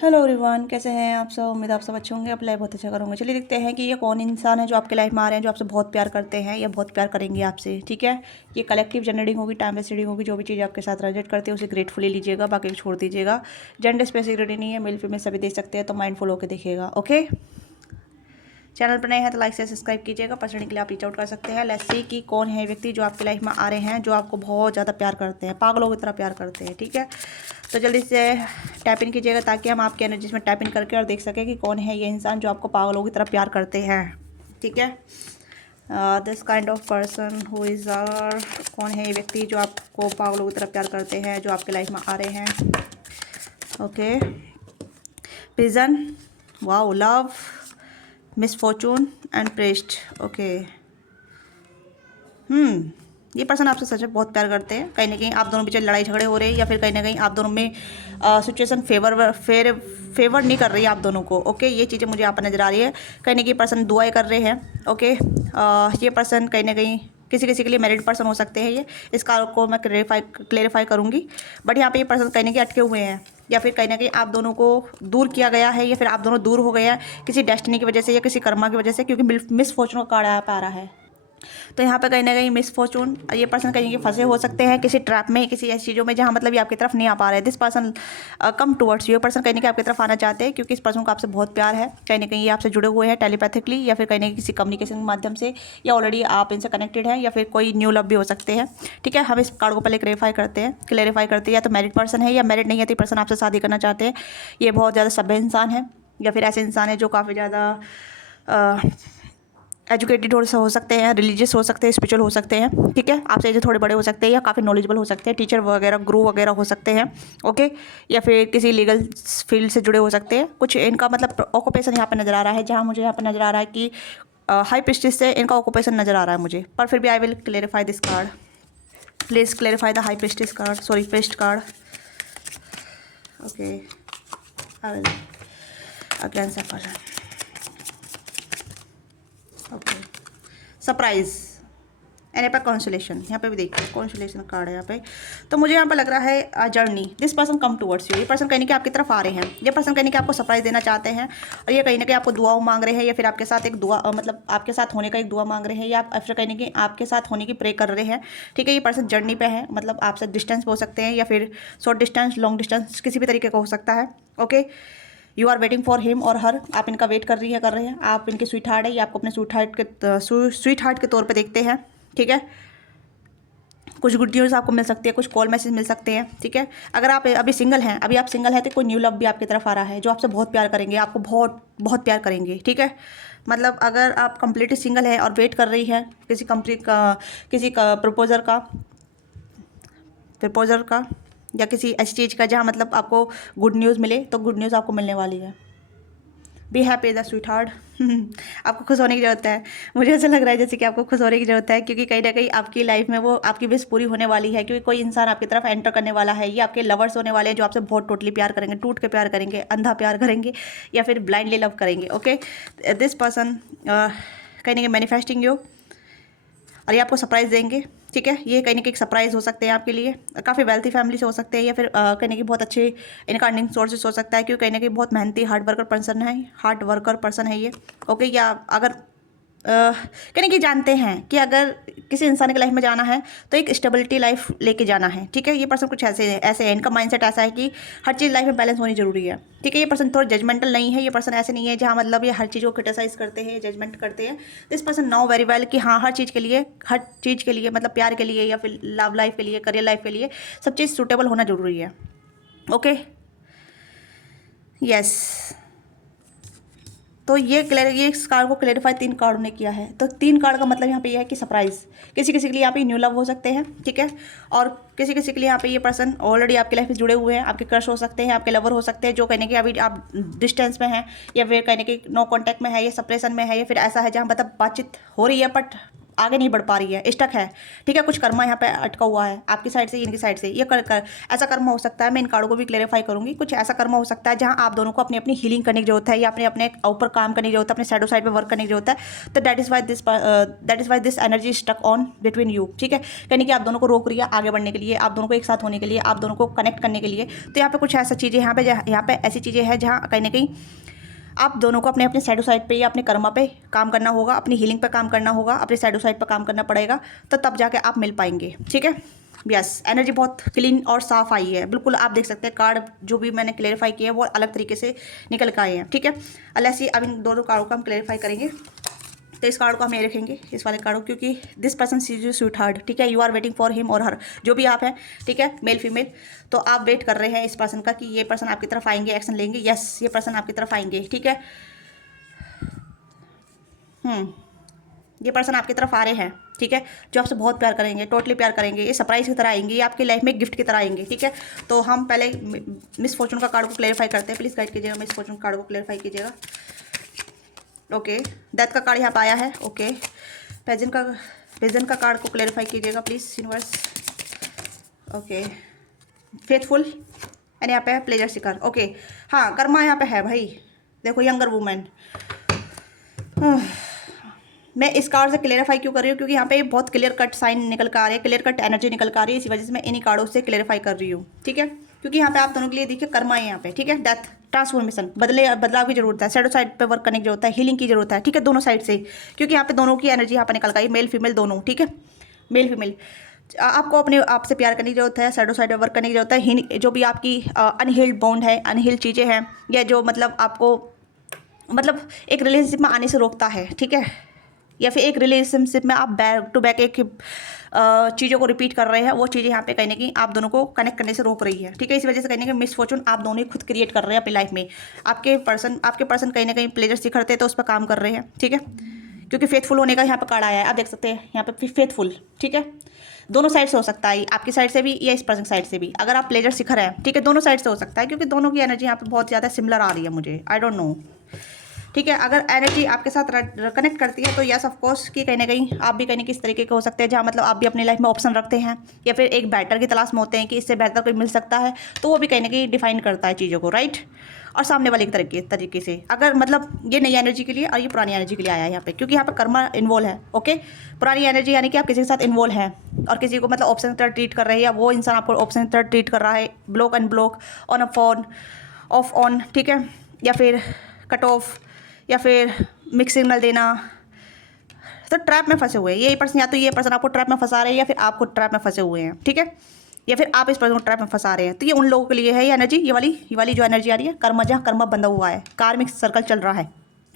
Hello everyone, कैसे हैं आप सब। उम्मीद आप सब अच्छे होंगे, अपनी लाइफ बहुत अच्छा करोगे। चलिए देखते हैं कि ये कौन इंसान है जो आपके लाइफ में आ रहे हैं, जो आपसे बहुत प्यार करते हैं या बहुत प्यार करेंगे आपसे। ठीक है, ये कलेक्टिव जनरेटिंग होगी, टाइम बेस्ड रीडिंग होगी। जो भी चीज़ आपके साथ रेजोनेट करती है उसे ग्रेटफुली लीजिएगा, बाकी को छोड़ दीजिएगा। जेंडर स्पेसिफिक रीडिंग नहीं है, मेल फीमेल सभी दे सकते हैं, तो माइंडफुल होकर देखिएगा। ओके, चैनल पर नए हैं तो लाइक से सब्सक्राइब कीजिएगा। पर्सनली के लिए आप रीच आउट कर सकते हैं। लेट्स सी कि कौन है व्यक्ति जो आपकी लाइफ में आ रहे हैं, जो आपको बहुत ज़्यादा प्यार करते हैं, पागलों की तरह प्यार करते हैं। ठीक है, तो जल्दी से टैप इन कीजिएगा ताकि हम आपके एनर्जीज में टैप इन करके और देख सकें कि कौन है ये इंसान जो आपको पागलों की तरह प्यार करते हैं। ठीक है, this kind of person who is are, कौन है ये व्यक्ति जो आपको पागलों की तरह प्यार करते हैं, जो आपके लाइफ में आ रहे हैं। Okay, pigeon, wow, love, misfortune and pressed. Okay, ये पर्सन आपसे सच में बहुत प्यार करते हैं। कहीं ना कहीं आप दोनों बीच लड़ाई झगड़े हो रहे हैं, या फिर कहीं ना कहीं आप दोनों में सिचुएशन फेवर नहीं कर रही है आप दोनों को। ओके, ये चीज़ें मुझे यहाँ पर नज़र आ रही है। कहीं ना कहीं पर्सन दुआएं कर रहे हैं। ओके, ये पर्सन कहीं ना कहीं किसी किसी के लिए मैरिड पर्सन हो सकते हैं। ये इसका को मैं क्लेरिफाई करूँगी, बट यहाँ पे ये पर्सन कहीं ना कहीं अटके हुए हैं, या फिर कहीं ना कहीं आप दोनों को दूर किया गया है, या फिर आप दोनों दूर हो गए हैं किसी डेस्टिनी की वजह से या किसी कर्मा की वजह से, क्योंकि मिस फॉर्चून का कार्ड यहाँ पे आ रहा है। तो यहाँ पे कहीं ना कहीं मिस फॉर्चून, ये पर्सन कहीं फंसे हो सकते हैं किसी ट्रैप में, किसी ऐसी चीज़ों में जहाँ मतलब ये आपकी तरफ नहीं आ पा रहे हैं। This person come towards you, person कहीं ना कहीं आपकी तरफ आना चाहते हैं, क्योंकि इस पर्सन को आपसे बहुत प्यार है। कहीं ना कहीं ये आपसे जुड़े हुए हैं टेलीपैथिकली, या फिर कहीं ना कहीं किसी कम्युनिकेशन के माध्यम से, या ऑलरेडी आप इनसे कनेक्टेड हैं, या फिर कोई न्यू लव भी हो सकते हैं। ठीक है, हम इस कार्ड को पहले क्लेरिफाई करते हैं, या तो मैरिड पर्सन है या मैरिड नहीं है, तो पर्सन आपसे शादी करना चाहते हैं। ये बहुत ज़्यादा सभ्य इंसान है, या फिर ऐसे इंसान है जो काफ़ी ज़्यादा एजुकेटेड हो सकते हैं, रिलीजियस हो सकते हैं, स्पिरिचुअल हो सकते हैं। ठीक है, आपसे जो थोड़े बड़े हो सकते हैं, या काफ़ी नॉलेजेबल हो सकते हैं, टीचर वगैरह, गुरु वगैरह हो सकते हैं। ओके, या फिर किसी लीगल फील्ड से जुड़े हो सकते हैं। कुछ इनका मतलब ऑक्यूपेशन यहाँ पे नज़र आ रहा है, जहाँ मुझे यहाँ पे नज़र आ रहा है कि हाई प्रीस्टेस से इनका ऑक्यूपेशन नज़र आ रहा है मुझे। पर फिर भी I will clarify this card. Please clarify the high priestess card, sorry, priest card. Okay, I will again suffer. Okay, surprise and यहाँ पे कॉन्सुलेशन, यहाँ पे भी देखिए कॉन्सुलेशन कार्ड है यहाँ पे। तो मुझे यहाँ पे लग रहा है journey, this person come towards you, ये पर्सन कहीं ना कहीं आपकी तरफ आ रहे हैं। ये पर्सन कहीं ना कहीं आपको सरप्राइज देना चाहते हैं, और ये कहीं ना कहीं आपको दुआओं मांग रहे हैं, या फिर आपके साथ एक दुआ मतलब आपके साथ होने का एक दुआ मांग रहे हैं, या फिर कहीं ना कहीं आपके साथ होने की प्रे कर रहे हैं। ठीक है, ये पर्सन जर्नी पे है, मतलब आपसे डिस्टेंस पे हो सकते हैं, या फिर शॉर्ट डिस्टेंस, लॉन्ग डिस्टेंस, किसी भी तरीके का हो सकता है। Okay, you are waiting for him और हर, आप इनका वेट कर रहे हैं। आप इनके स्वीट हार्ट है, या आपको अपने स्वीट हार्ट के तौर पे देखते हैं। ठीक है, कुछ गुड न्यूज़ आपको मिल सकती है, कुछ कॉल मैसेज मिल सकते हैं। ठीक है, अगर आप अभी सिंगल हैं, अभी आप सिंगल हैं, तो कोई न्यू लव भी आपकी तरफ आ रहा है, जो आपसे बहुत प्यार करेंगे, आपको बहुत बहुत प्यार करेंगे। ठीक है, मतलब अगर आप कंप्लीटली सिंगल है और वेट कर रही है किसी किसी का प्रपोजर का या किसी ऐसी चीज़ का जहाँ मतलब आपको गुड न्यूज़ मिले, तो गुड न्यूज़ आपको मिलने वाली है। Be happy the sweet heart. आपको खुश होने की ज़रूरत है। मुझे ऐसा लग रहा है जैसे कि आपको खुश होने की ज़रूरत है, क्योंकि कहीं ना कहीं आपकी लाइफ में वो आपकी विश पूरी होने वाली है, क्योंकि कोई इंसान आपकी तरफ एंटर करने वाला है। ये आपके लवर्स होने वाले हैं, जो आपसे बहुत टोटली प्यार करेंगे, टूट के प्यार करेंगे, अंधा प्यार करेंगे, या फिर ब्लाइंडली लव करेंगे। ओके, दिस पर्सन कहीं ना कहीं मैनिफेस्टिंग यू, और ये आपको सरप्राइज़ देंगे। ठीक है, ये कहीं ना कहीं सरप्राइज़ हो सकते हैं आपके लिए, काफ़ी वेल्थी फैमिली से हो सकते हैं, या फिर कहीं ना कहीं बहुत अच्छे इनका अर्निंग सोर्सेस हो सकता है, क्योंकि कहीं ना कहीं बहुत मेहनती हार्ड वर्कर पर्सन है ये। ओके, या अगर कहीं ना कहीं जानते हैं कि अगर किसी इंसान की लाइफ में जाना है तो एक स्टेबिलिटी लाइफ लेके जाना है। ठीक है, ये पर्सन कुछ ऐसे है, इनका माइंडसेट ऐसा है कि हर चीज़ लाइफ में बैलेंस होनी जरूरी है। ठीक है, ये पर्सन थोड़ा जजमेंटल नहीं है, ये पर्सन ऐसे नहीं है जहाँ मतलब ये हर चीज़ को क्रिटिसाइज करते हैं, जजमेंट करते हैं। This person know very well कि हाँ, हर चीज़ के लिए मतलब प्यार के लिए, या फिर लव लाइफ के लिए, करियर लाइफ के लिए, सब चीज़ सूटेबल होना जरूरी है। ओके, यस, तो ये इस कार्ड को क्लेरिफाई 3 कार्ड ने किया है। तो 3 कार्ड का मतलब यहाँ पे ये है कि सरप्राइज किसी किसी के लिए यहाँ पे न्यू लव हो सकते हैं। ठीक है, और किसी किसी के लिए यहाँ पे ये पर्सन ऑलरेडी आपकी लाइफ में जुड़े हुए हैं, आपके क्रश हो सकते हैं, आपके लवर हो सकते हैं, जो कहने के अभी आप डिस्टेंस में हैं, या फिर कहने के नो कॉन्टैक्ट में है, या सेपरेशन में है, या फिर ऐसा है जहाँ मतलब बातचीत हो रही है बट आगे नहीं बढ़ पा रही है, स्टक है, ठीक है। कुछ कर्मा यहाँ पे अटका हुआ है आपकी साइड से, इनकी साइड से। ये ऐसा कर्म हो सकता है, मैं इन कार्डों को भी क्लेरिफाई करूंगी। कुछ ऐसा कर्म हो सकता है जहाँ आप दोनों को अपनी अपनी हीलिंग करने की जरूरत है, या अपने ऊपर काम करने की जरूरत है, अपने शैडो साइड पे वर्क करने की जरूरत है। तो that is why this energy stuck on between you, ठीक है। यानी कि आप दोनों को रोक रही है आगे बढ़ने के लिए, आप दोनों को एक साथ होने के लिए, आप दोनों को कनेक्ट करने के लिए। तो यहाँ पे कुछ ऐसा चीज़ें यहाँ पे ऐसी चीज़ें हैं जहाँ कहीं ना कहीं आप दोनों को अपने अपने साइडो साइड पे या अपने कर्मा पे काम करना होगा, अपनी हीलिंग पे काम करना होगा, अपने साइडो साइड पे काम करना पड़ेगा, तो तब जाके आप मिल पाएंगे, ठीक है। यस, एनर्जी बहुत क्लीन और साफ आई है, बिल्कुल। आप देख सकते हैं कार्ड जो भी मैंने क्लेरिफाई किया है वो अलग तरीके से निकल के आए हैं, ठीक है। अलैसी अब इन दोनों कार्डों को हम क्लेरिफाई करेंगे। तो इस कार्ड को हम ये रखेंगे, इस वाले कार्ड को, क्योंकि this person sees you sweetheart, ठीक है। You are waiting for him और हर, जो भी आप हैं, ठीक है, मेल फीमेल। तो आप वेट कर रहे हैं इस पर्सन का कि ये पर्सन आपकी तरफ आएंगे, एक्शन लेंगे। यस, ये पर्सन आपकी तरफ आएंगे, ठीक है। ये पर्सन आपकी तरफ आ रहे हैं, ठीक है, जो आपसे बहुत प्यार करेंगे, टोटली प्यार करेंगे। ये सरप्राइज की तरह आएंगे, ये आपकी लाइफ में गिफ्ट की तरह आएंगे, ठीक है। तो हम पहले मिस फॉर्चून का कार्ड को क्लेरिफाई करते हैं। प्लीज़ गाइड कीजिएगा, मिस फॉर्चून कार्ड को क्लेरिफाई कीजिएगा। ओके, डेथ का कार्ड यहाँ पे आया है। ओके, पेजेंट का कार्ड को क्लेरिफाई कीजिएगा please universe. Okay, faithful and यहाँ पे है प्लेजर सीकर। ओके, हाँ, कर्मा यहाँ पे है भाई, देखो, यंगर वुमेन। मैं इस कार्ड से क्लेरिफाई क्यों कर रही हूँ, क्योंकि यहाँ पे बहुत क्लियर कट साइन निकल कर आ रही है, क्लियर कट एनर्जी निकल कर आ रही है, इसी वजह से मैं इन्हीं कार्डों से क्लेरिफाई कर रही हूँ, ठीक है। क्योंकि यहाँ पे आप दोनों के लिए देखिए कर्मा है यहाँ पे, ठीक है। डेथ, ट्रांसफॉर्मेशन, बदलाव की जरूरत है, शैडो साइड पे वर्क करने की जरूरत है, हीलिंग की जरूरत है, ठीक है, दोनों साइड से। क्योंकि यहाँ पे दोनों की एनर्जी यहाँ पे निकल गई, मेल फीमेल दोनों, ठीक है, मेल फीमेल। आपको अपने आप से प्यार करने की जरूरत है, शैडो साइड पे वर्क करने की जरूरत है। जो भी आपकी अनहील्ड बॉन्ड है, अनहील्ड चीज़ें हैं, या जो मतलब आपको मतलब एक रिलेशनशिप में आने से रोकता है, ठीक है, या फिर एक रिलेशनशिप में आप बैक टू बैक एक चीज़ों को रिपीट कर रहे हैं, वो चीज़ें यहाँ पे कहीं ना कहीं आप दोनों को कनेक्ट करने से रोक रही है, ठीक है। इस वजह से कहीं ना कहीं मिसफॉर्चून आप दोनों ही खुद क्रिएट कर रहे हैं अपनी लाइफ में। आपके पर्सन कहीं ना कहीं प्लेजर सिखाते तो उस पर काम कर रहे हैं, ठीक है। क्योंकि फेथफुल होने का यहाँ पे कार्ड आया है, आप देख सकते हैं यहाँ पे फेथफुल, ठीक है। दोनों साइड से हो सकता है, आपकी साइड से भी या इस पर्सन साइड से भी, अगर आप प्लेजर सिखा रहे हैं, ठीक है, दोनों साइड से हो सकता है, क्योंकि दोनों की एनर्जी यहाँ पे बहुत ज़्यादा सिमिलर आ रही है मुझे, आई डोंट नो, ठीक है। अगर एनर्जी आपके साथ कनेक्ट करती है तो यस ऑफ कोर्स कि कहीं ना कहीं आप भी कहीं किस तरीके के हो सकते हैं, जहाँ मतलब आप भी अपनी लाइफ में ऑप्शन रखते हैं, या फिर एक बेटर की तलाश में होते हैं कि इससे बेहतर कोई मिल सकता है, तो वो भी कहीं ना कहीं डिफाइन करता है चीज़ों को, राइट। और सामने वाले के तरीके से, अगर मतलब ये नई एनर्जी के लिए और ये पुरानी एनर्जी के लिए आया है यहाँ पे, क्योंकि यहाँ पे कर्मा इन्वॉल्व है। ओके, पुरानी एनर्जी यानी कि आप किसी के साथ इन्वॉल्व हैं और किसी को मतलब ऑप्शन की तरह ट्रीट कर रहे हैं, या वो इंसान आपको ऑप्शन की तरह ट्रीट कर रहा है, block unblock, on off on, of on, ठीक है, या फिर कट ऑफ, या फिर मिक्स सिग्नल देना। तो ट्रैप में फंसे हुए हैं ये पर्सन, या तो ये पर्सन आपको ट्रैप में फंसा रहे हैं, या फिर आपको ट्रैप में फंसे हुए हैं, ठीक है, या फिर आप इस पर्सन को ट्रैप में फंसा रहे हैं। तो ये उन लोगों के लिए है ये एनर्जी, ये वाली जो एनर्जी आ रही है, कर्मा, जहाँ कर्मा बंधा हुआ है, कार्मिक सर्कल चल रहा है,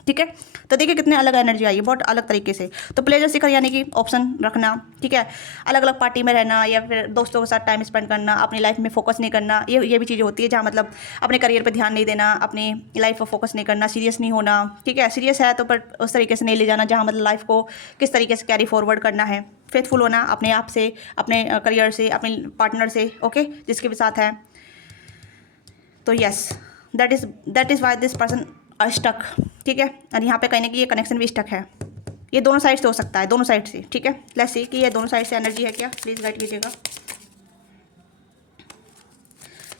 ठीक है। तो देखिए कितने अलग एनर्जी आई है, बहुत अलग तरीके से। तो प्लेजर सीकर यानी कि ऑप्शन रखना, ठीक है, अलग अलग पार्टी में रहना, या फिर दोस्तों के साथ टाइम स्पेंड करना, अपनी लाइफ में फोकस नहीं करना, ये भी चीज़ें होती है, जहाँ मतलब अपने करियर पे ध्यान नहीं देना, अपनी लाइफ पर फोकस नहीं करना, सीरियस नहीं होना, ठीक है। सीरियस है तो पर उस तरीके से नहीं ले जाना, जहाँ मतलब लाइफ को किस तरीके से कैरी फॉरवर्ड करना है, फेथफुल होना अपने आप से, अपने करियर से, अपने पार्टनर से, ओके, जिसके भी साथ है। तो yes, that is why this person stuck, ठीक है। और यहाँ पे कहीं ना कहीं ये कनेक्शन भी स्टक है, ये दोनों साइड से हो सकता है, दोनों साइड से, ठीक है। लेट्स सी कि ये दोनों साइड से एनर्जी है क्या, प्लीज़ गाइड कीजिएगा,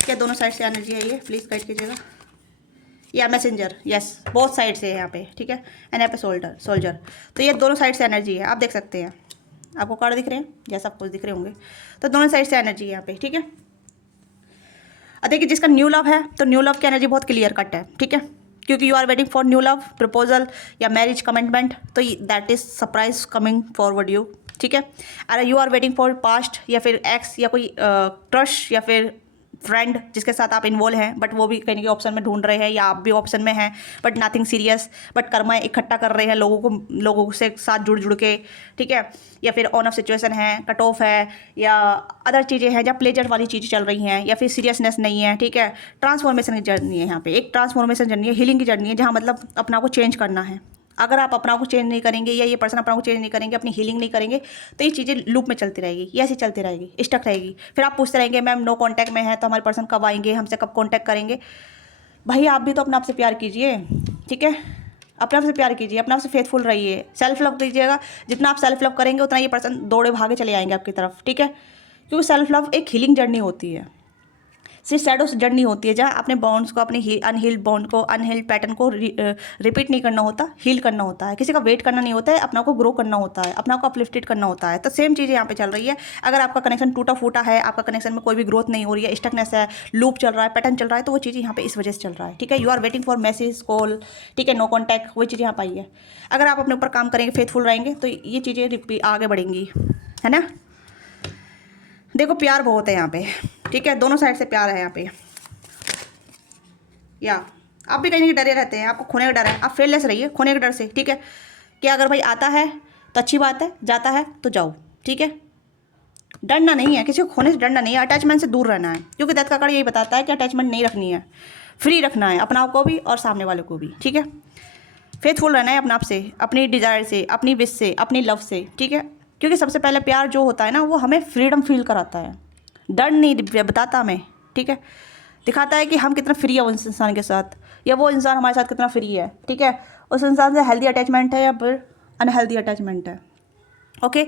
क्या दोनों साइड से एनर्जी है ये, प्लीज़ गाइड कीजिएगा। या मैसेंजर, यस, बहुत साइड से है यहाँ पे, ठीक है। एंड यहाँ पे सोल्जर, तो ये दोनों साइड से एनर्जी है, आप देख सकते हैं, आपको कार्ड दिख रहे हैं, जैसा आपको दिख रहे होंगे, तो दोनों साइड से एनर्जी है यहाँ पे, ठीक है। देखिए जिसका न्यू लव है, तो न्यू लव की एनर्जी बहुत क्लियर कट है, ठीक है, क्योंकि you are waiting for new love, proposal या मैरिज कमिटमेंट, तो that is surprise coming forward you, ठीक है। अगर you are waiting for past, या फिर एक्स, या कोई क्रश, या फिर फ्रेंड जिसके साथ आप इन्वॉल्व हैं, बट वो भी कहीं ना ऑप्शन में ढूंढ रहे हैं, या आप भी ऑप्शन में हैं, but nothing serious, but Karma इकट्ठा कर रहे हैं लोगों से साथ जुड़ के, ठीक है। या फिर ऑन ऑफ सिचुएशन है, कट ऑफ है, या अदर चीज़ें हैं जहाँ प्लेजर वाली चीज़ें चल रही हैं, या फिर सीरियसनेस नहीं है, ठीक है। ट्रांसफॉर्मेशन की जर्नी है यहाँ पे, एक ट्रांसफॉर्मेशन जर्नी है, हीलिंग की जर्नी है, जहाँ मतलब अपना को चेंज करना है। अगर आप अपना को चेंज नहीं करेंगे, या ये पर्सन अपना को चेंज नहीं करेंगे, अपनी हीलिंग नहीं करेंगे, तो ये चीज़ें लूप में चलती रहेगी, ये ऐसी चलती रहेगी, स्टक रहेगी। फिर आप पूछते रहेंगे मैम नो कांटेक्ट में है, तो हमारे पर्सन कब आएंगे, हमसे कब कांटेक्ट करेंगे। भाई आप भी तो अपने आप से प्यार कीजिए, ठीक है। अपने आप से प्यार कीजिए, अपने आप से फेथफुल रहिए, सेल्फ लव कीजिएगा। जितना आप सेल्फ लव करेंगे उतना ये पर्सन दौड़े भागे चले आएंगे आपकी तरफ, ठीक है। क्योंकि सेल्फ लव एक हीलिंग जर्नी होती है, सिर्फ शैडो जर्नी होती है, जहाँ अपने बॉन्ड्स को, अपने अनहील्ड बॉन्ड को, अनहील्ड पैटर्न को रिपीट नहीं करना होता, हील करना होता है। किसी का वेट करना नहीं होता है, अपना को ग्रो करना होता है, अपना को अपलिफ्टेड करना होता है। तो सेम चीज़ यहाँ पे चल रही है। अगर आपका कनेक्शन टूटा फूटा है, आपका कनेक्शन में कोई भी ग्रोथ नहीं हो रही है, स्टकनेस है, लूप चल रहा है, पैटर्न चल रहा है, तो वो चीज़ यहाँ पे इस वजह से चल रहा है, ठीक है। You are waiting for message, call, ठीक है, नो कॉन्टैक्ट, वही चीज़ यहाँ पे आई है। अगर आप अपने ऊपर काम करेंगे, फेथफुल रहेंगे, तो ये चीज़ें आगे बढ़ेंगी, है ना। देखो प्यार बहुत है यहाँ पे, ठीक है, दोनों साइड से प्यार है यहाँ पे। या आप भी कहीं ना कहीं डरे रहते हैं, आपको खोने का डर है, आप फेयरलेस रहिए खोने के डर से, ठीक है। कि अगर भाई आता है तो अच्छी बात है, जाता है तो जाओ, ठीक है। डरना नहीं है, किसी को खोने से डरना नहीं है, अटैचमेंट से दूर रहना है। क्योंकि डेथ का कार्ड यही बताता है कि अटैचमेंट नहीं रखनी है, फ्री रखना है अपना को भी और सामने वाले को भी, ठीक है। फेथफुल रहना है अपने आप से, अपनी डिज़ायर से, अपनी विश से, अपनी लव से, ठीक है। क्योंकि सबसे पहले प्यार जो होता है ना, वो हमें फ्रीडम फील कराता है, डर नहीं बताता हमें, ठीक है। दिखाता है कि हम कितना फ्री है उस इंसान के साथ, या वो इंसान हमारे साथ कितना फ्री है, ठीक है। उस इंसान से हेल्दी अटैचमेंट है या फिर अनहेल्दी अटैचमेंट है, ओके।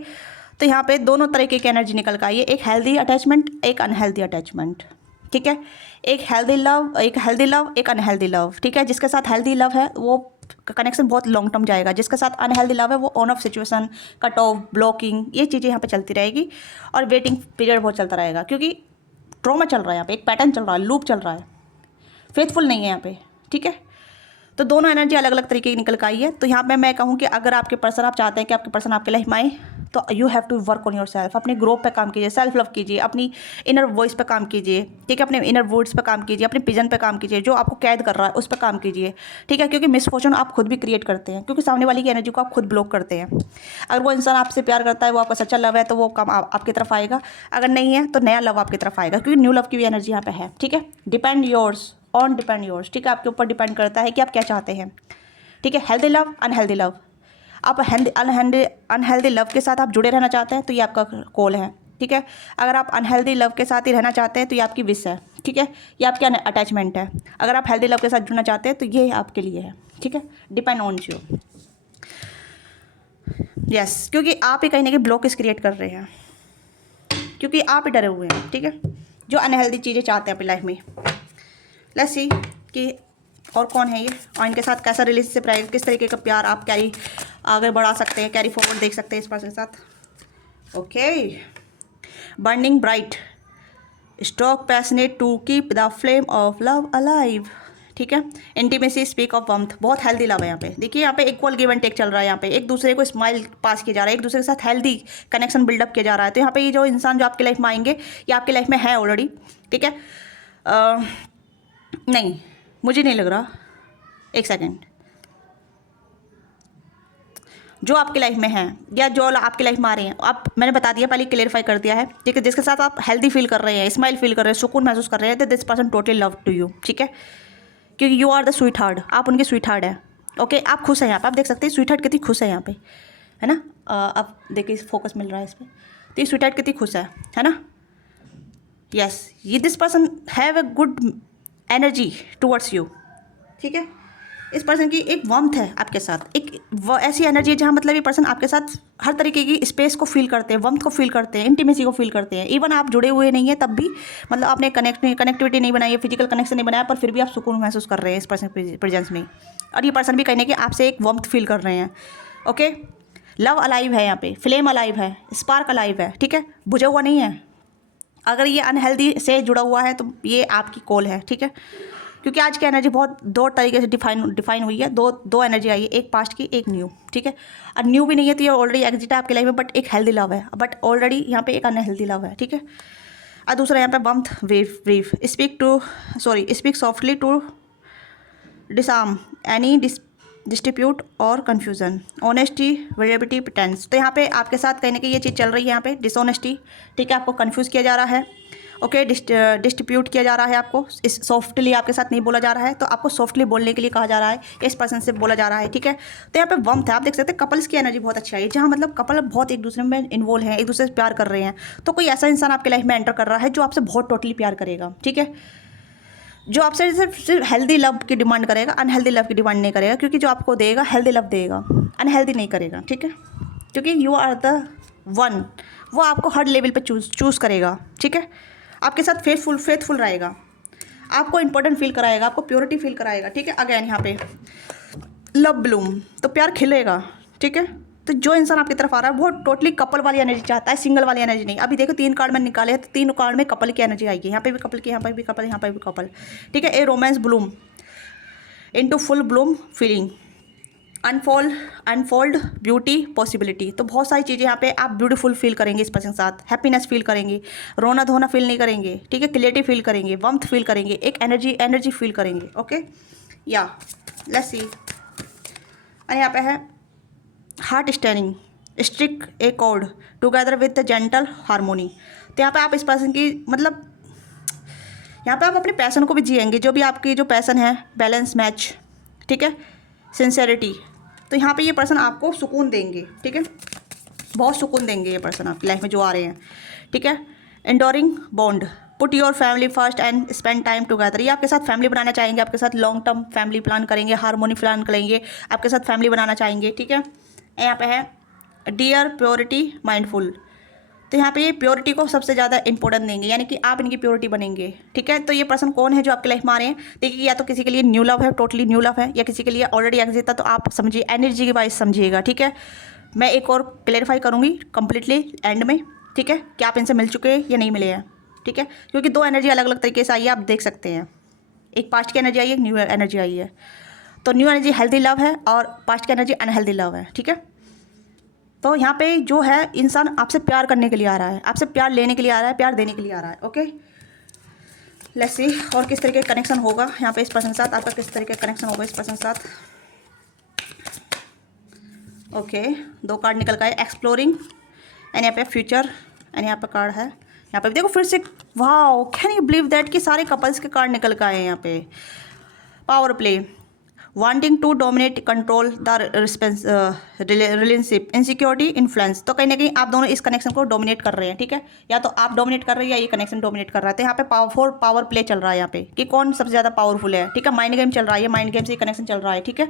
तो यहाँ पे दोनों तरीके की एनर्जी निकल कर आई है, एक हेल्दी अटैचमेंट, एक अनहेल्दी अटैचमेंट, ठीक है। एक हेल्दी लव, एक हेल्दी लव, एक अनहेल्दी लव, ठीक है। जिसके साथ हेल्दी लव है वो कनेक्शन बहुत लॉन्ग टर्म जाएगा, जिसके साथ अनहेल्दी लव है वो on off situation, cut off, blocking, ये चीज़ें यहाँ पे चलती रहेगी। और वेटिंग पीरियड बहुत चलता रहेगा, क्योंकि ट्रॉमा चल रहा है यहाँ पे, एक पैटर्न चल रहा है, लूप चल रहा है, फेथफुल नहीं है यहाँ पे, ठीक है। तो दोनों एनर्जी अलग अलग तरीके की निकल कर आई है। तो यहाँ पे मैं कहूँ कि अगर आपके पर्सन, आप चाहते हैं कि आपके पर्सन आपके लाइफ में आए, तो you have to work on yourself, अपने ग्रोथ पे काम कीजिए, सेल्फ लव कीजिए, अपनी इनर वॉइस पे काम कीजिए, ठीक है। अपने इनर वर्ड्स पे काम कीजिए, अपने विजन पे काम कीजिए, जो आपको कैद कर रहा है उस पर काम कीजिए, ठीक है। क्योंकि मिसफॉर्चून आप खुद भी क्रिएट करते हैं, क्योंकि सामने वाली की एनर्जी को आप खुद ब्लॉक करते हैं। अगर वो इंसान आपसे प्यार करता है, वो आपका सच्चा लव है, तो वो काम आपकी तरफ आएगा। अगर नहीं है तो नया लव आपकी तरफ आएगा, क्योंकि न्यू लव की भी एनर्जी यहाँ पे है, ठीक है। Depend yours on depend yours, ठीक है। आपके ऊपर डिपेंड करता है कि आप क्या चाहते हैं, ठीक है। हेल्दी लव, अनहेल्दी लव, आप अनहेल्दी लव के साथ आप जुड़े रहना चाहते हैं तो ये आपका कॉल है, ठीक है। अगर आप अनहेल्दी लव के साथ ही रहना चाहते हैं तो ये आपकी विश है, ठीक है। ये आपकी अटैचमेंट है। अगर आप हेल्दी लव के साथ जुड़ना चाहते हैं तो ये आपके लिए है, ठीक है। Depend on you, yes. क्योंकि आप ही कहीं ना कहीं ब्लॉकेज क्रिएट कर रहे हैं, क्योंकि आप ही डरे हुए हैं, ठीक है, जो अनहेल्दी चीज़ें चाहते हैं अपनी लाइफ में। लेट्स सी कि और कौन है ये, और इनके साथ कैसा रिलेशनशिप रहेगा, किस तरीके का प्यार आप कैरी आगे बढ़ा सकते हैं, कैरी फॉरवर्ड देख सकते हैं इस पर्सन के साथ। Okay, burning bright, stock passionate to keep the flame of love alive, ठीक है। इंटीमेसी, स्पीक ऑफ वम्थ, बहुत हेल्दी लव है यहाँ पे। देखिए यहाँ पे इक्वल गिव एंड टेक चल रहा है, यहाँ पे एक दूसरे को स्माइल पास किया जा रहा है, एक दूसरे के साथ हेल्दी कनेक्शन बिल्डअप किया जा रहा है। तो यहाँ पे ये जो इंसान जो आपकी लाइफ में आएंगे, ये आपकी लाइफ में है ऑलरेडी, ठीक है। नहीं, मुझे नहीं लग रहा, एक सेकेंड, जो आपकी लाइफ में है या जो आपकी लाइफ में आ रहे हैं, आप, मैंने बता दिया पहले, क्लेरिफाई कर दिया है, ठीक है। जिसके साथ आप हेल्दी फील कर रहे हैं, स्माइल फील कर रहे हैं, सुकून महसूस कर रहे हैं, तो this person totally love to you, ठीक है। क्योंकि you are the sweetheart, आप उनके स्वीट हार्ट है, ओके। आप खुश हैं यहाँ पे, आप देख सकते हैं स्वीट हार्ट कितनी खुश है यहाँ पे, है ना। आप देखिए फोकस मिल रहा है इस पर, तो ये स्वीट हार्ट कितनी खुश है ना। यस, ये this person have a good energy towards you, ठीक है। इस पर्सन की एक वार्मथ है आपके साथ, एक ऐसी एनर्जी है जहाँ मतलब ये पर्सन आपके साथ हर तरीके की स्पेस को फील करते हैं, वार्मथ को फील करते हैं, इंटीमेसी को फील करते हैं। इवन आप जुड़े हुए नहीं है तब भी, मतलब आपने कनेक्टिविटी नहीं बनाई है, फिजिकल कनेक्शन नहीं बनाया, पर फिर भी आप सुकून महसूस कर रहे हैं इस पर्सन प्रेजेंस में। और ये पर्सन भी कहने कि आपसे एक वार्मथ फील कर रहे हैं, ओके। लव अलाइव है यहाँ पे, फ्लेम अलाइव है, स्पार्क अलाइव है, ठीक है, बुझा हुआ नहीं है। अगर ये अनहेल्दी से जुड़ा हुआ है तो ये आपकी कॉल है, ठीक है। क्योंकि आज की एनर्जी बहुत दो तरीके से डिफाइन हुई है, दो एनर्जी आई है, एक पास्ट की, एक न्यू, ठीक है। और न्यू भी नहीं है तो ये ऑलरेडी एग्जिट है आपकी लाइफ में, बट एक हेल्दी लव है, बट ऑलरेडी यहाँ पे एक अनहेल्दी लव है, ठीक है। और दूसरा यहाँ पे बम्थ brief, speak softly to disarm any distribute और कन्फ्यूज़न, ऑनेस्टी, वेरिएबिलिटी, प्रिटेंस। तो यहाँ पे आपके साथ कहीं ना कहीं ये चीज़ चल रही है यहाँ पे, डिसऑनेस्टी, ठीक है। आपको कन्फ्यूज़ किया जा रहा है, ओके, डिस्ट्रीब्यूट किया जा रहा है आपको, इस सॉफ्टली आपके साथ नहीं बोला जा रहा है, तो आपको सॉफ्टली बोलने के लिए कहा जा रहा है, इस पर्सन से बोला जा रहा है, ठीक है। तो यहाँ पे वम्थ है, आप देख सकते हैं कपल्स की एनर्जी बहुत अच्छी आई है, जहाँ मतलब कपल बहुत एक दूसरे में इन्वॉल्व हैं, एक दूसरे से प्यार कर रहे हैं। तो कोई ऐसा इंसान आपके लाइफ में एंटर कर रहा है जो आपसे बहुत टोटली प्यार करेगा, ठीक है। जो आपसे सिर्फ हेल्दी लव की डिमांड करेगा, अनहेल्दी लव की डिमांड नहीं करेगा, क्योंकि जो आपको देगा हेल्दी लव देगा, अनहेल्दी नहीं करेगा, ठीक है। क्योंकि यू आर द वन, वो आपको हर लेवल पे चूज़ करेगा, ठीक है। आपके साथ फेथफुल रहेगा, आपको इंपॉर्टेंट फील कराएगा, आपको प्योरिटी फील कराएगा, ठीक है। अगेन यहाँ पे लव ब्लूम, तो प्यार खिलेगा, ठीक है। तो जो इंसान आपकी तरफ आ रहा है वो टोटली कपल वाली एनर्जी चाहता है, सिंगल वाली एनर्जी नहीं। अभी देखो 3 कार्ड मैंने निकाले हैं, तो 3 कार्ड में कपल की एनर्जी आएगी, यहाँ पे भी कपल की, यहाँ पर भी कपल, यहाँ पर भी कपल, ठीक है। A romance bloom into full bloom feeling, unfold beauty possibility. तो बहुत सारी चीज़ें यहाँ पे आप ब्यूटीफुल फील करेंगे इस पर्सन के साथ, हैप्पीनेस फील करेंगे, रोना धोना फील नहीं करेंगे, ठीक है। क्लियरिटी फील करेंगे, वम्थ फील करेंगे, एक एनर्जी फील करेंगे, ओके। या लेट्स सी, और यहाँ पे है heart standing strike a chord together with the gentle harmony. तो यहाँ पे आप इस पर्सन की मतलब यहाँ पे आप अपने पैसन को भी जिएंगे, जो भी आपकी जो पैसन है, बैलेंस मैच, ठीक है, सिंसेरिटी। तो यहाँ पे ये पर्सन आपको सुकून देंगे, ठीक है, बहुत सुकून देंगे ये पर्सन आपकी लाइफ में जो आ रहे हैं, ठीक है। Enduring bond, put your family first and spend time together. ये आपके साथ फैमिली बनाना चाहेंगे, आपके साथ लॉन्ग टर्म फैमिली प्लान करेंगे, हारमोनी प्लान करेंगे, आपके साथ फैमिली बनाना चाहेंगे, ठीक है। यहाँ पे है डियर प्योरिटी माइंडफुल। तो यहाँ पे ये प्योरिटी को सबसे ज़्यादा इंपॉर्टेंट देंगे, यानी कि आप इनकी प्योरिटी बनेंगे, ठीक है। तो ये पर्सन कौन है जो आपकी लाइफ में आ रहे हैं, देखिए या तो किसी के लिए न्यू लव है, टोटली न्यू लव है, या किसी के लिए ऑलरेडी एग्जिट था। तो आप समझिए एनर्जी के वाइज समझिएगा, ठीक है। मैं एक और क्लेरिफाई करूँगी कंप्लीटली एंड में, ठीक है, कि आप इनसे मिल चुके हैं या नहीं मिले हैं, ठीक है। क्योंकि 2 एनर्जी अलग अलग तरीके से आई है, आप देख सकते हैं, एक पास्ट की एनर्जी आई है, एक न्यू एनर्जी आई है। तो न्यू एनर्जी हेल्दी लव है और पास्ट की एनर्जी अनहेल्दी लव है, ठीक है। तो यहाँ पे जो है इंसान आपसे प्यार करने के लिए आ रहा है, आपसे प्यार लेने के लिए आ रहा है, प्यार देने के लिए आ रहा है, ओके। लेट्स सी और किस तरीके का कनेक्शन होगा यहाँ पे इस पर्सन के साथ, आपका किस तरीके का कनेक्शन होगा इस पर्सन के साथ। ओके 2 कार्ड निकल गए, एक्सप्लोरिंग एंड यहाँ पे फ्यूचर एंड यहाँ पे कार्ड है, यहाँ पे देखो फिर से, wow can you believe that कि सारे कपल्स के कार्ड निकल गए हैं यहाँ पे। Power play, wanting to dominate control the relationship, insecurity influence. तो कहीं ना कहीं आप दोनों इस कनेक्शन को डोमिनेट कर रहे हैं, ठीक है। या तो आप डोमिनेट कर रहे हैं या ये कनेक्शन डोमिनेट कर रहा है। तो यहाँ पे पावर प्ले चल रहा है यहाँ पे कि कौन सबसे ज़्यादा पावरफुल है, ठीक है। माइंड गेम चल रहा है, माइंड गेम से ये कनेक्शन चल रहा है, ठीक है।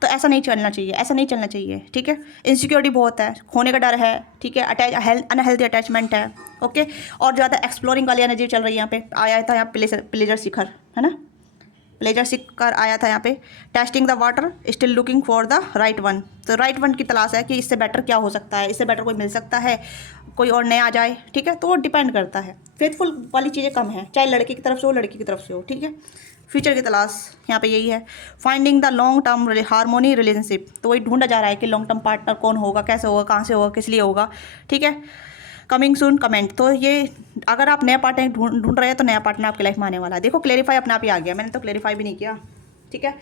तो ऐसा नहीं चलना चाहिए, ऐसा नहीं चलना चाहिए, ठीक है। इनसिक्योरिटी बहुत है, खोने का डर है, ठीक है। अनहेल्दी अटैचमेंट है, ओके। और ज़्यादा एक्सप्लोरिंग वाली एनर्जी चल रही है यहाँ पे। आया था यहाँ प्लेजर सीखर, है ना, प्लेजर सीकर आया था यहाँ पे। Testing the water still looking for the right one. तो राइट वन की तलाश है कि इससे बेटर क्या हो सकता है, इससे बेटर कोई मिल सकता है, कोई और नया आ जाए, ठीक है। तो वो डिपेंड करता है, फेथफुल वाली चीज़ें कम है, चाहे लड़के की तरफ से हो लड़की की तरफ से हो, ठीक है। फ्यूचर की तलाश यहाँ पे यही है। Finding the long term harmony relationship, तो वही ढूंढा जा रहा है कि लॉन्ग टर्म पार्टनर कौन होगा, कैसे होगा, कहाँ से होगा, किस लिए होगा, ठीक है। कमिंग सून कमेंट, तो ये अगर आप नया पार्टनर ढूंढ रहे हैं तो नया पार्टनर आपकी लाइफ में आने वाला है। देखो क्लेरिफाई अपने आप ही आ गया, मैंने तो क्लेरिफाई भी नहीं किया, ठीक है।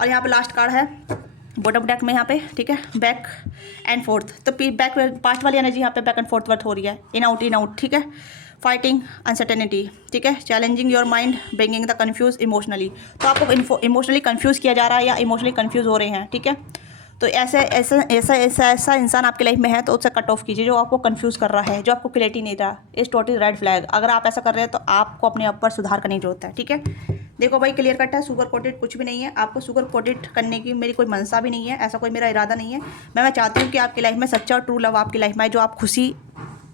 और यहाँ पे लास्ट कार्ड है बॉटम डेक में यहाँ पे, ठीक है, बैक एंड फोर्थ। तो बैक पास्ट वाली एनर्जी यहाँ पे बैक एंड फोर्थ वर्थ हो रही है, इन आउट, ठीक है। फाइटिंग अनसर्टेनिटी, ठीक है। Challenging your mind bringing the confuse emotionally. तो आपको इमोशनली कन्फ्यूज़ किया जा रहा है या इमोशनली कन्फ्यूज़ हो रहे हैं, ठीक है। तो ऐसा इंसान आपकी लाइफ में है तो उससे कट ऑफ कीजिए, जो आपको कंफ्यूज कर रहा है, जो आपको क्लैरिटी नहीं रहा, इस टोटली रेड फ्लैग। अगर आप ऐसा कर रहे हैं तो आपको अपने आप पर सुधार करने की जरूरत है, ठीक है। देखो भाई क्लियर कट है, शुगर कोटेड कुछ भी नहीं है, आपको शुगर कोटेड करने की मेरी कोई मंशा भी नहीं है, ऐसा कोई मेरा इरादा नहीं है। मैं चाहती हूँ कि आपकी लाइफ में सच्चा और ट्रू लव आपकी लाइफ में आए, जो आप खुशी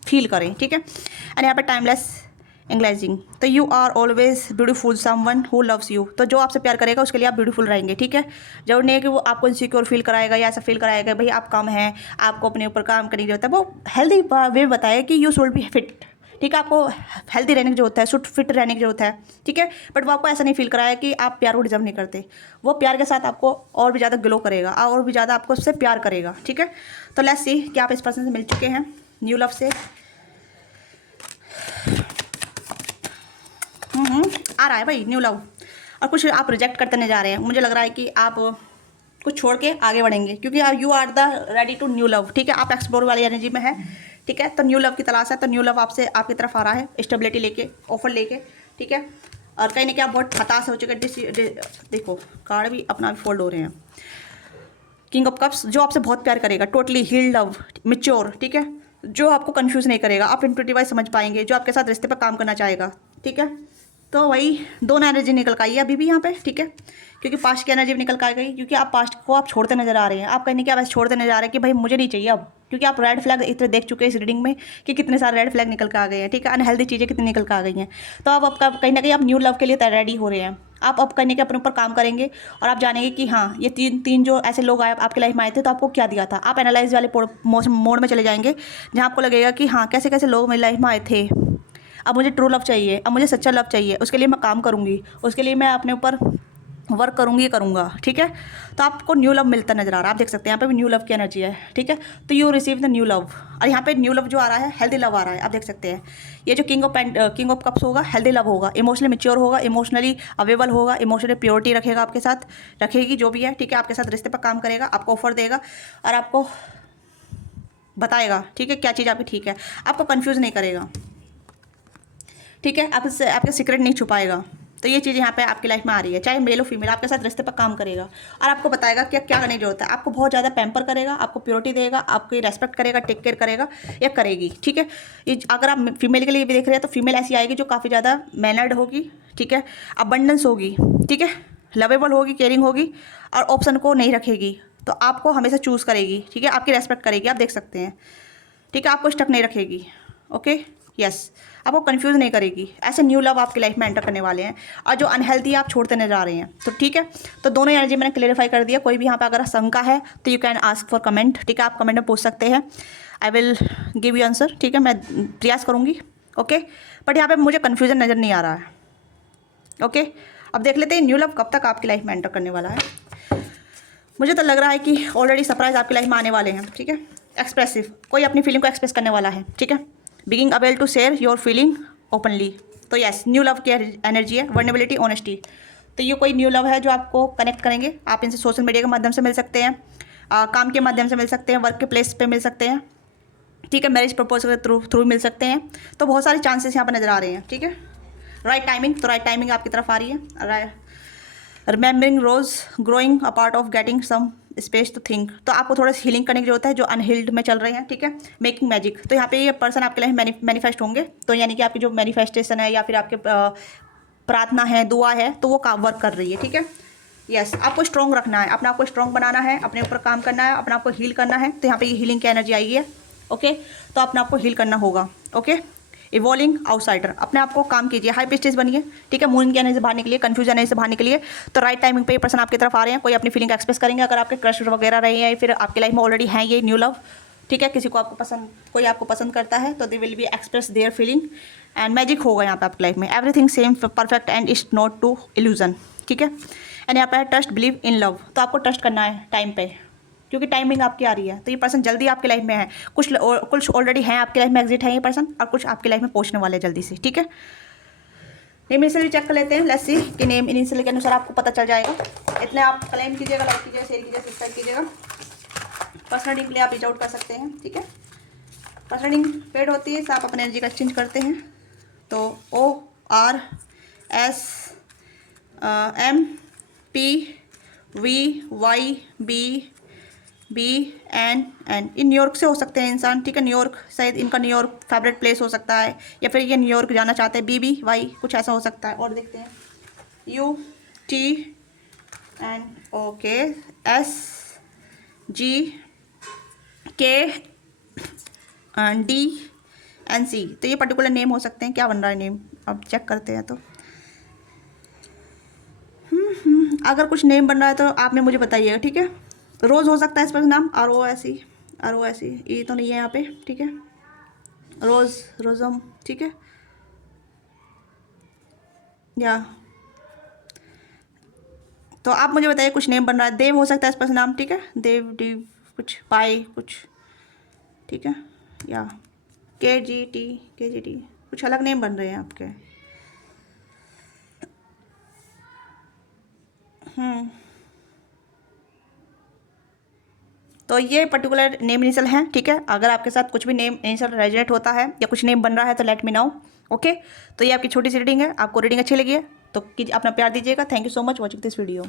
फील करें, ठीक है। एंड यहाँ पर टाइमलेस एंग्लाइजिंग, तो you are always beautiful someone who loves you. तो जो आपसे प्यार करेगा उसके लिए आप ब्यूटीफुल रहेंगे, ठीक है। जरूर नहीं है कि वो आपको इनसिक्योर फील कराएगा या ऐसा फील कराएगा भाई आप कम हैं, आपको अपने ऊपर काम करने की जरूरत है। वो हेल्दी वे बताए कि यू शुड बी फिट, ठीक है। आपको हेल्दी रहने की जरूरत है, शुड फिट रहने की जरूरत है, ठीक है। बट वो आपको ऐसा नहीं फील कराया कि आप प्यार को डिजर्व नहीं करते। वो प्यार के साथ आपको और भी ज़्यादा ग्लो करेगा और भी ज़्यादा आपको उससे प्यार करेगा, ठीक है। तो लेट्स सी कि आप इस पर्सन से मिल चुके हैं न्यू लव से। आ रहा है भाई न्यू लव, और कुछ आप रिजेक्ट करते नहीं जा रहे हैं। मुझे लग रहा है कि आप कुछ छोड़ के आगे बढ़ेंगे, क्योंकि you are the ready to new love, ठीक है। आप एक्सप्लोर वाली एनर्जी में है, ठीक है। तो न्यू लव की तलाश है, तो न्यू लव आपसे आपकी तरफ आ रहा है, स्टेबिलिटी लेके, ऑफर लेके, ठीक है। और कहीं ना कहीं आप बहुत हताश हो चुके हैं। देखो कार्ड भी अपना भी फोल्ड हो रहे हैं। किंग ऑफ कप्स, जो आपसे बहुत प्यार करेगा, टोटली हील्ड लव, मिच्योर, ठीक है। जो आपको कंफ्यूज नहीं करेगा, आप इंट्यूटिव वाइज समझ पाएंगे, जो आपके साथ रिश्ते पर काम करना चाहेगा, ठीक है। तो वही दोनों एनर्जी निकल के आई है अभी भी यहाँ पे, ठीक है, क्योंकि पास्ट की एनर्जी भी निकल के आ गई, क्योंकि आप पास्ट को आप छोड़ते नजर आ रहे हैं। आप कहने की आप ऐसे छोड़ते नजर आ रहे हैं कि भाई मुझे नहीं चाहिए अब, क्योंकि आप रेड फ्लैग इतने देख चुके हैं इस रीडिंग में कि कितने सारे रेड फ्लैग निकल के आ गए हैं, ठीक है, अनहेल्दी चीज़ें कितनी निकल के आ गई हैं। तो आप आपका कहीं ना कहीं आप न्यू लव के लिए रेडी हो रहे हैं। आप अब करने के अपने ऊपर काम करेंगे और आप जानेंगे कि हाँ ये तीन जो ऐसे लोग आए आपकी लाइफ में आए थे तो आपको क्या दिया था। आप एनालाइज वाले मोड में चले जाएंगे जहाँ आपको लगेगा कि हाँ कैसे कैसे लोग मेरी लाइफ में आए थे। अब मुझे ट्रू लव चाहिए, अब मुझे सच्चा लव चाहिए, उसके लिए मैं काम करूँगी, उसके लिए मैं अपने ऊपर वर्क करूँगा, ठीक है। तो आपको न्यू लव मिलता नजर आ रहा है, आप देख सकते हैं यहाँ पे भी न्यू लव की एनर्जी है, ठीक है। तो you receive the new love, और यहाँ पे न्यू लव जो आ रहा है हेल्दी लव आ रहा है, आप देख सकते हैं। ये जो किंग ऑफ कप्स होगा हेल्दी लव होगा, इमोशनली मैच्योर होगा, इमोशनली अवेलेबल होगा, इमोशनली प्योरिटी रखेगा आपके साथ, रखेगी जो भी है, ठीक है। आपके साथ रिश्ते पर काम करेगा, आपको ऑफर देगा और आपको बताएगा, ठीक है, क्या चीज़ आपकी ठीक है, आपको कन्फ्यूज़ नहीं करेगा, ठीक है, आपसे आपके सीक्रेट नहीं छुपाएगा। तो ये चीज़ यहाँ पे आपकी लाइफ में आ रही है, चाहे मेल हो फीमेल, आपके साथ रिश्ते पर काम करेगा और आपको बताएगा कि क्या करने की जरूरत है। आपको बहुत ज़्यादा पैम्पर करेगा, आपको प्योरिटी देगा, आपकी रेस्पेक्ट करेगा, टेक केयर करेगा या करेगी, ठीक है। ये अगर आप फीमेल के लिए भी देख रहे हैं तो फीमेल ऐसी आएगी जो काफ़ी ज़्यादा मैनर्ड होगी, ठीक है, अबंडेंस होगी, ठीक है, लवेबल होगी, केयरिंग होगी और ऑप्शन को नहीं रखेगी। तो आपको हमेशा चूज़ करेगी, ठीक है, आपकी रेस्पेक्ट करेगी, आप देख सकते हैं, ठीक है, आपको स्टक नहीं रखेगी, ओके, यस, आपको कंफ्यूज नहीं करेगी। ऐसे न्यू लव आपकी लाइफ में एंटर करने वाले हैं और जो अनहेल्दी आप छोड़ते नजर आ रहे हैं। तो ठीक है, तो दोनों एनर्जी मैंने क्लेरिफाई कर दिया। कोई भी यहाँ पे अगर शंका है तो you can ask for comment, ठीक है, आप कमेंट में पूछ सकते हैं, I will give you answer, ठीक है, मैं प्रयास करूँगी, ओके। बट यहाँ पर मुझे कन्फ्यूजन नज़र नहीं आ रहा है, ओके। अब देख लेते हैं न्यू लव कब तक आपकी लाइफ में एंटर करने वाला है। मुझे तो लग रहा है कि ऑलरेडी सरप्राइज आपकी लाइफ में आने वाले हैं, ठीक है। एक्सप्रेसिव, कोई अपनी फीलिंग को एक्सप्रेस करने वाला है, ठीक है। Being able to share your feeling openly, तो यस, न्यू लव की एनर्जी है, वर्नेबिलिटी, ऑनेस्टी। तो ये कोई न्यू लव है जो आपको कनेक्ट करेंगे। आप इनसे सोशल मीडिया के माध्यम से मिल सकते हैं, काम के माध्यम से मिल सकते हैं, वर्क के प्लेस पे मिल सकते हैं, ठीक है, मैरिज प्रपोजल के थ्रू मिल सकते हैं। तो बहुत सारे चांसेस यहाँ पर नज़र आ रहे हैं, ठीक है। राइट टाइमिंग, तो राइट टाइमिंग आपकी तरफ आ रही है। Remembering rose growing a part of getting some space to think, तो आपको थोड़ा सा हीलिंग करने की जरूरत है जो अनहील्ड में चल रहे हैं, ठीक है। मेकिंग मैजिक, तो यहाँ पे ये पर्सन आपके लिए मैनिफेस्ट होंगे, तो यानी कि आपकी जो मैनिफेस्टेशन है या फिर आपके प्रार्थना है, दुआ है, तो वो काम वर्क कर रही है, ठीक है। यस, आपको स्ट्रॉन्ग रखना है, अपने आप को स्ट्रॉन्ग बनाना है, अपने ऊपर काम करना है, अपने आप को हील करना है। तो यहाँ पे ये हीलिंग की एनर्जी आई है, ओके। तो अपने आप को हील करना होगा, ओके। इवॉल्विंग आउटसाइडर, अपने आप को काम कीजिए, हाई पिस्टेज बनिए, ठीक है, मून की एनर्जी से बाहर निकलिए, कंफ्यूजन एनर्जी से बाहर निकलिए। तो राइट टाइमिंग पे ये पर्सन आपकी तरफ आ रहे हैं, कोई अपनी फीलिंग एक्सप्रेस करेंगे। अगर आपके क्रश वगैरह रहे हैं, फिर आपकी लाइफ में ऑलरेडी हैं ये न्यू लव, ठीक है, किसी को आपको पसंद, कोई आपको पसंद करता है, तो they will be express their feeling and magic होगा यहाँ पे आपकी लाइफ में। Everything same perfect and it's not to illusion, ठीक है। एंड यहाँ पे है ट्रस्ट बिलीव इन लव, तो आपको ट्रस्ट करना है टाइम पे, क्योंकि टाइमिंग आपकी आ रही है। तो ये पर्सन जल्दी आपकी लाइफ में है, कुछ ऑलरेडी हैं आपकी लाइफ में, एग्जिट है ये पर्सन, और कुछ आपकी लाइफ में पहुंचने वाले हैं जल्दी से, ठीक है। नेम इनिशियल चेक कर लेते हैं, लेट्स सी कि नेम इनिशियल के अनुसार आपको पता चल जाएगा। इतने आप क्लेम कीजिएगा, लाइक कीजिएगा, शेयर कीजिएगा, सब्सक्राइब कीजिएगा। पर्सनल रीडिंग के लिए आप रीच आउट कर सकते हैं, ठीक है। पर्सनल रीडिंग पेड होती है, आप अपने एनर्जी का एक्सचेंज करते हैं। तो ORSMPVYBBN इन न्यूयॉर्क से हो सकते हैं इंसान, ठीक है। न्यूयॉर्क, शायद इनका न्यूयॉर्क फेवरेट प्लेस हो सकता है, या फिर ये न्यूयॉर्क जाना चाहते हैं। BBY कुछ ऐसा हो सकता है। और देखते हैं UTN, ओके, SGKDNC, तो ये पर्टिकुलर नेम हो सकते हैं। क्या बन रहा है नेम, अब चेक करते हैं। तो अगर कुछ नेम बन रहा है तो आपने मुझे बताइएगा, ठीक है। रोज़ हो सकता है इस पर नाम, ROSE, ये तो नहीं है यहाँ पे, ठीक है। रोज़म, ठीक है, या तो आप मुझे बताइए कुछ नेम बन रहा है। देव हो सकता है इस पर नाम, ठीक है, देव, डिव, कुछ पाई, कुछ, ठीक है, या KGT, कुछ अलग नेम बन रहे हैं आपके। तो ये पर्टिकुलर नेम इनिशियल हैं, ठीक है। अगर आपके साथ कुछ भी नेम इनिशियल रेजोनेट होता है या कुछ नेम बन रहा है तो लेट मी नो, ओके। तो ये आपकी छोटी सी रीडिंग है। आपको रीडिंग अच्छी लगी है तो अपना प्यार दीजिएगा। Thank you so much watching this video.